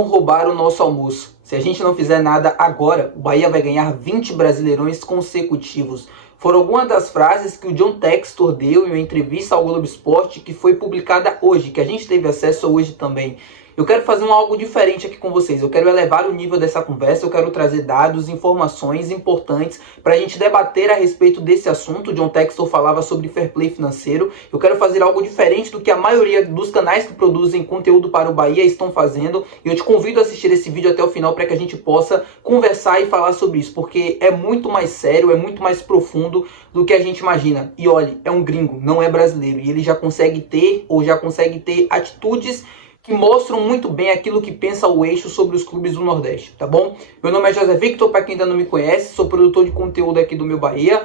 Não roubaram o nosso almoço. Se a gente não fizer nada agora, o Bahia vai ganhar 20 Brasileirões consecutivos. Foram algumas das frases que o John Textor deu em uma entrevista ao Globo Esporte que foi publicada hoje, que a gente teve acesso hoje também. Eu quero fazer algo diferente aqui com vocês. Eu quero elevar o nível dessa conversa, eu quero trazer dados, informações importantes para a gente debater a respeito desse assunto. O John Textor falava sobre fair play financeiro. Eu quero fazer algo diferente do que a maioria dos canais que produzem conteúdo para o Bahia estão fazendo. E eu te convido a assistir esse vídeo até o final para que a gente possa conversar e falar sobre isso, porque é muito mais sério, é muito mais profundo do que a gente imagina. E olhe, é um gringo, não é brasileiro, e ele já consegue ter atitudes que mostram muito bem aquilo que pensa o eixo sobre os clubes do Nordeste, tá bom? Meu nome é José Victor, para quem ainda não me conhece, sou produtor de conteúdo aqui do Meu Bahia.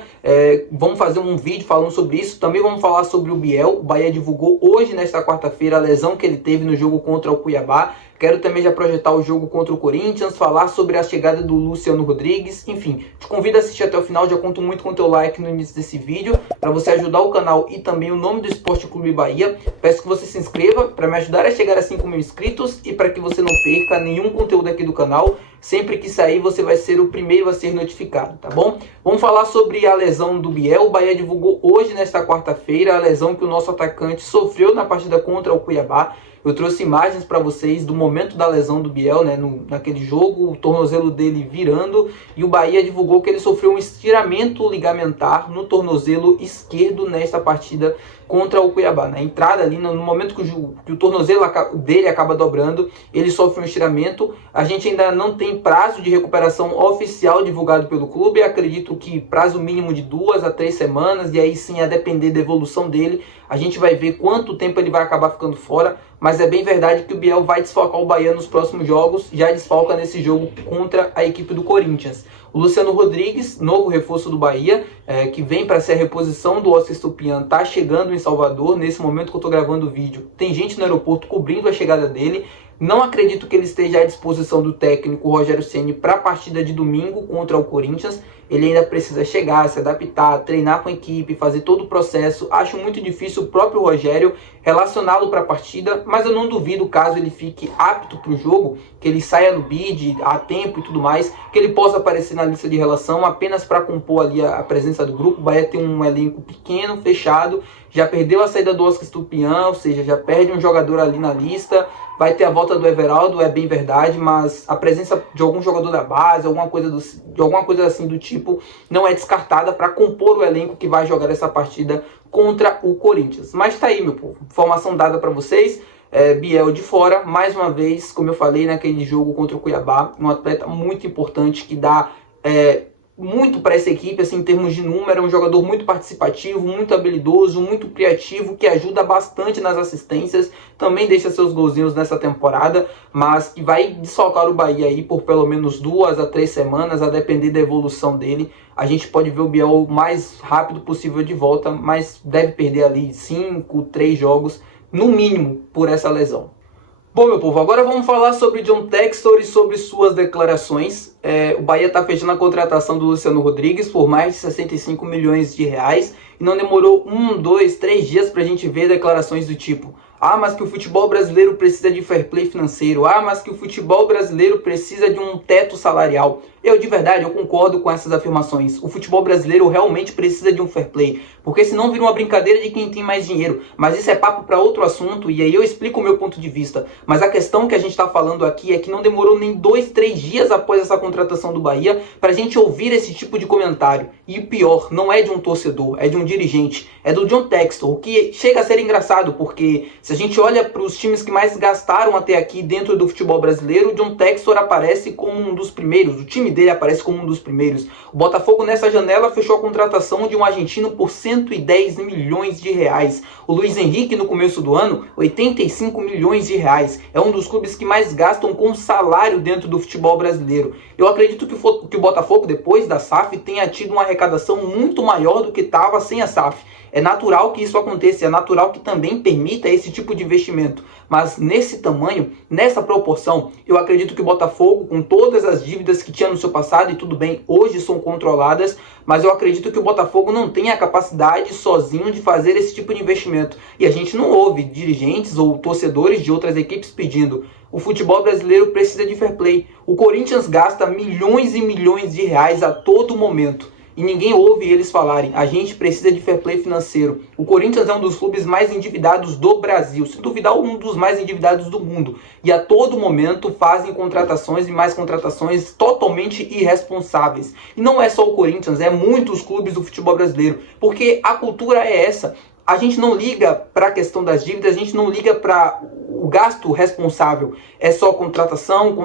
Vamos fazer um vídeo falando sobre isso, também vamos falar sobre o Biel. O Bahia divulgou hoje, nesta quarta-feira, a lesão que ele teve no jogo contra o Cuiabá. Quero também já projetar o jogo contra o Corinthians, falar sobre a chegada do Luciano Rodrigues, enfim. Te convido a assistir até o final, já conto muito com o teu like no início desse vídeo, para você ajudar o canal e também o nome do Esporte Clube Bahia. Peço que você se inscreva para me ajudar a chegar a 5 mil inscritos e para que você não perca nenhum conteúdo aqui do canal. Sempre que sair, você vai ser o primeiro a ser notificado, tá bom? Vamos falar sobre a lesão do Biel. O Bahia divulgou hoje, nesta quarta-feira, a lesão que o nosso atacante sofreu na partida contra o Cuiabá. Eu trouxe imagens para vocês do momento da lesão do Biel, né, naquele jogo, o tornozelo dele virando, e o Bahia divulgou que ele sofreu um estiramento ligamentar no tornozelo esquerdo nesta partida contra o Cuiabá. Na entrada ali, no momento que o tornozelo dele acaba dobrando, ele sofre um estiramento. A gente ainda não tem prazo de recuperação oficial divulgado pelo clube. Acredito que prazo mínimo de 2 a 3 semanas, e aí sim, a depender da evolução dele, a gente vai ver quanto tempo ele vai acabar ficando fora. Mas é bem verdade que o Biel vai desfalcar o Bahia nos próximos jogos, já desfalca nesse jogo contra a equipe do Corinthians. O Luciano Rodrigues, novo reforço do Bahia, que vem para ser a reposição do Oscar Estupiñán, está chegando em Salvador. Nesse momento que eu estou gravando o vídeo, tem gente no aeroporto cobrindo a chegada dele. Não acredito que ele esteja à disposição do técnico Rogério Ceni para a partida de domingo contra o Corinthians. Ele ainda precisa chegar, se adaptar, treinar com a equipe, fazer todo o processo. Acho muito difícil o próprio Rogério relacioná-lo para a partida, mas eu não duvido, caso ele fique apto para o jogo, que ele saia no bid a tempo e tudo mais, que ele possa aparecer na lista de relação apenas para compor ali a presença do grupo. O Bahia tem um elenco pequeno, fechado, já perdeu a saída do Oscar Estupiñán, ou seja, já perde um jogador ali na lista. Vai ter a volta do Everaldo, é bem verdade, mas a presença de algum jogador da base, alguma coisa assim do tipo, não é descartada para compor o elenco que vai jogar essa partida contra o Corinthians. Mas tá aí, meu povo, informação dada para vocês. Biel de fora, mais uma vez, como eu falei naquele jogo contra o Cuiabá, um atleta muito importante que dá muito para essa equipe, assim, em termos de número. É um jogador muito participativo, muito habilidoso, muito criativo, que ajuda bastante nas assistências, também deixa seus golzinhos nessa temporada, mas que vai desfalcar o Bahia aí por pelo menos 2 a 3 semanas, a depender da evolução dele. A gente pode ver o Biel o mais rápido possível de volta, mas deve perder ali 5, 3 jogos, no mínimo, por essa lesão. Bom, meu povo, agora vamos falar sobre John Textor e sobre suas declarações. O Bahia está fechando a contratação do Luciano Rodrigues por mais de 65 milhões de reais. E não demorou 1, 2, 3 dias para a gente ver declarações do tipo: ah, mas que o futebol brasileiro precisa de fair play financeiro. Ah, mas que o futebol brasileiro precisa de um teto salarial. De verdade, eu concordo com essas afirmações. O futebol brasileiro realmente precisa de um fair play, porque senão vira uma brincadeira de quem tem mais dinheiro. Mas isso é papo para outro assunto, e aí eu explico o meu ponto de vista. Mas a questão que a gente está falando aqui é que não demorou nem 2, 3 dias após essa contratação do Bahia para a gente ouvir esse tipo de comentário. E o pior, não é de um torcedor, é de um dirigente, é do John Textor, o que chega a ser engraçado, porque se a gente olha para os times que mais gastaram até aqui dentro do futebol brasileiro, o John Textor aparece como um dos primeiros, o time dele aparece como um dos primeiros. O Botafogo nessa janela fechou a contratação de um argentino por 110 milhões de reais. O Luiz Henrique no começo do ano, 85 milhões de reais. É um dos clubes que mais gastam com salário dentro do futebol brasileiro. Eu acredito que o Botafogo, depois da SAF, tenha tido uma arrecadação muito maior do que estava sem a SAF. É natural que isso aconteça, é natural que também permita esse tipo de investimento. Mas nesse tamanho, nessa proporção, eu acredito que o Botafogo, com todas as dívidas que tinha no seu passado, e tudo bem, hoje são controladas, mas eu acredito que o Botafogo não tem a capacidade sozinho de fazer esse tipo de investimento. E a gente não ouve dirigentes ou torcedores de outras equipes pedindo. O futebol brasileiro precisa de fair play. O Corinthians gasta milhões e milhões de reais a todo momento. E ninguém ouve eles falarem, a gente precisa de fair play financeiro. O Corinthians é um dos clubes mais endividados do Brasil, se duvidar, um dos mais endividados do mundo. E a todo momento fazem contratações e mais contratações totalmente irresponsáveis. E não é só o Corinthians, é muitos clubes do futebol brasileiro, porque a cultura é essa. A gente não liga para a questão das dívidas, a gente não liga para o gasto responsável. É só contratação,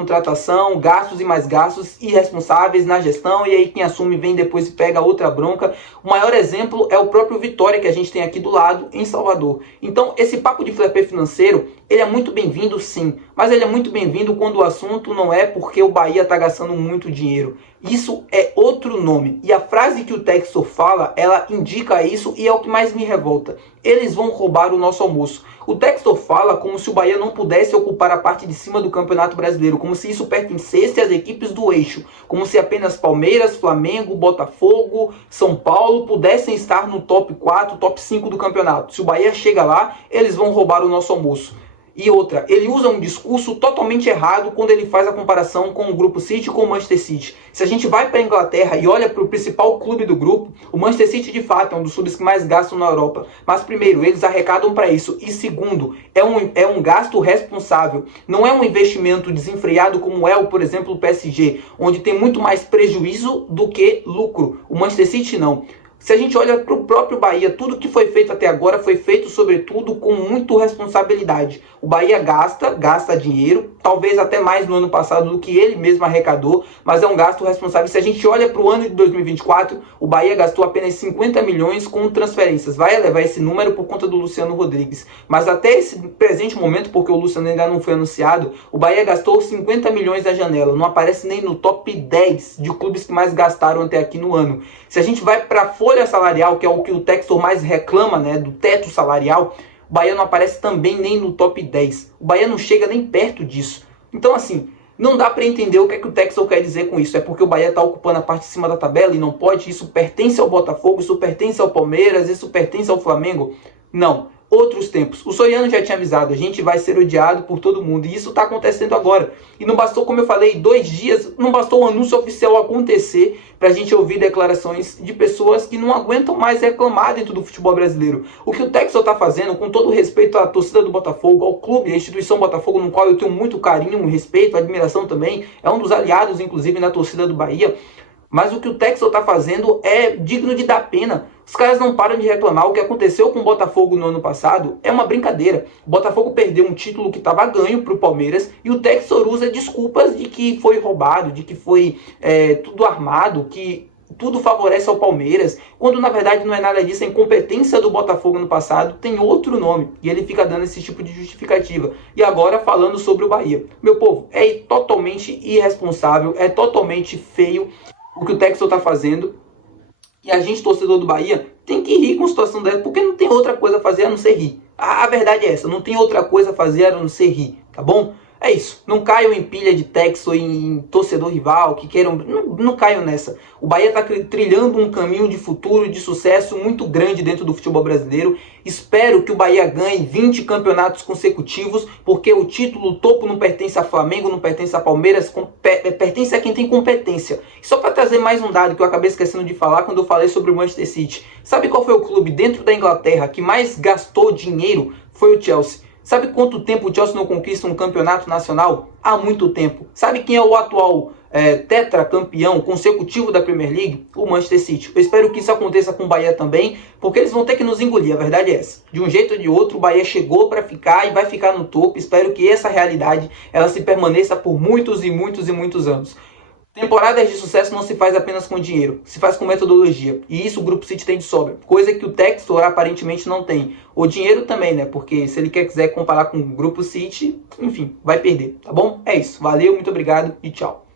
gastos e mais gastos irresponsáveis na gestão, e aí quem assume vem depois e pega outra bronca. O maior exemplo é o próprio Vitória, que a gente tem aqui do lado, em Salvador. Então, esse papo de fair play financeiro, ele é muito bem-vindo sim, mas ele é muito bem-vindo quando o assunto não é porque o Bahia está gastando muito dinheiro. Isso é outro nome. E a frase que o Textor fala, ela indica isso e é o que mais me revolta. Eles vão roubar o nosso almoço. O Textor fala como se o Bahia não pudesse ocupar a parte de cima do Campeonato Brasileiro, como se isso pertencesse às equipes do eixo, como se apenas Palmeiras, Flamengo, Botafogo, São Paulo pudessem estar no top 4, top 5 do campeonato. Se o Bahia chega lá, eles vão roubar o nosso almoço. E outra, ele usa um discurso totalmente errado quando ele faz a comparação com o Grupo City e com o Manchester City. Se a gente vai para a Inglaterra e olha para o principal clube do grupo, o Manchester City de fato é um dos clubes que mais gastam na Europa. Mas primeiro, eles arrecadam para isso. E segundo, é um gasto responsável. Não é um investimento desenfreado como é, por exemplo, o PSG, onde tem muito mais prejuízo do que lucro. O Manchester City não. Se a gente olha para o próprio Bahia, tudo que foi feito até agora foi feito, sobretudo, com muita responsabilidade. O Bahia gasta dinheiro, talvez até mais no ano passado do que ele mesmo arrecadou, mas é um gasto responsável. Se a gente olha para o ano de 2024, o Bahia gastou apenas 50 milhões com transferências. Vai elevar esse número por conta do Luciano Rodrigues. Mas até esse presente momento, porque o Luciano ainda não foi anunciado, o Bahia gastou 50 milhões na janela. Não aparece nem no top 10 de clubes que mais gastaram até aqui no ano. Se a gente vai para a folha salarial, que é o que o Textor mais reclama, né, do teto salarial, o Bahia não aparece também nem no top 10. O Bahia não chega nem perto disso. Então, assim, não dá para entender o que é que o Textor quer dizer com isso. É porque o Bahia está ocupando a parte de cima da tabela e não pode? Isso pertence ao Botafogo, isso pertence ao Palmeiras, isso pertence ao Flamengo? Não. Outros tempos. O Soriano já tinha avisado, a gente vai ser odiado por todo mundo. E isso está acontecendo agora. E não bastou, como eu falei, 2 dias, não bastou o anúncio oficial acontecer para a gente ouvir declarações de pessoas que não aguentam mais reclamar dentro do futebol brasileiro. O que o Textor está fazendo, com todo respeito à torcida do Botafogo, ao clube, à instituição Botafogo, no qual eu tenho muito carinho, respeito, admiração também, é um dos aliados, inclusive, na torcida do Bahia. Mas o que o Textor está fazendo é digno de dar pena. Os caras não param de reclamar. O que aconteceu com o Botafogo no ano passado é uma brincadeira. O Botafogo perdeu um título que estava ganho para o Palmeiras e o Textor usa desculpas de que foi roubado, de que foi tudo armado, que tudo favorece ao Palmeiras, quando na verdade não é nada disso. A incompetência do Botafogo no passado tem outro nome e ele fica dando esse tipo de justificativa. E agora falando sobre o Bahia. Meu povo, é totalmente irresponsável, é totalmente feio o que o Textor está fazendo. E a gente, torcedor do Bahia, tem que rir com a situação dessa, porque não tem outra coisa a fazer a não ser rir. A verdade é essa, não tem outra coisa a fazer a não ser rir, tá bom? É isso, não caiam em pilha de Textor, em torcedor rival, que queiram... Não caiam nessa. O Bahia está trilhando um caminho de futuro, de sucesso muito grande dentro do futebol brasileiro. Espero que o Bahia ganhe 20 campeonatos consecutivos, porque o título topo não pertence a Flamengo, não pertence a Palmeiras, pertence a quem tem competência. E só para trazer mais um dado que eu acabei esquecendo de falar quando eu falei sobre o Manchester City. Sabe qual foi o clube dentro da Inglaterra que mais gastou dinheiro? Foi o Chelsea. Sabe quanto tempo o Chelsea não conquista um campeonato nacional? Há muito tempo. Sabe quem é o atual tetracampeão consecutivo da Premier League? O Manchester City. Eu espero que isso aconteça com o Bahia também, porque eles vão ter que nos engolir, a verdade é essa. De um jeito ou de outro, o Bahia chegou para ficar e vai ficar no topo. Espero que essa realidade ela se permaneça por muitos e muitos e muitos anos. Temporadas de sucesso não se faz apenas com dinheiro, se faz com metodologia. E isso o Grupo City tem de sobra, coisa que o Textor aparentemente não tem. O dinheiro também, né? Porque se ele quiser comparar com o Grupo City, enfim, vai perder, tá bom? É isso, valeu, muito obrigado e tchau.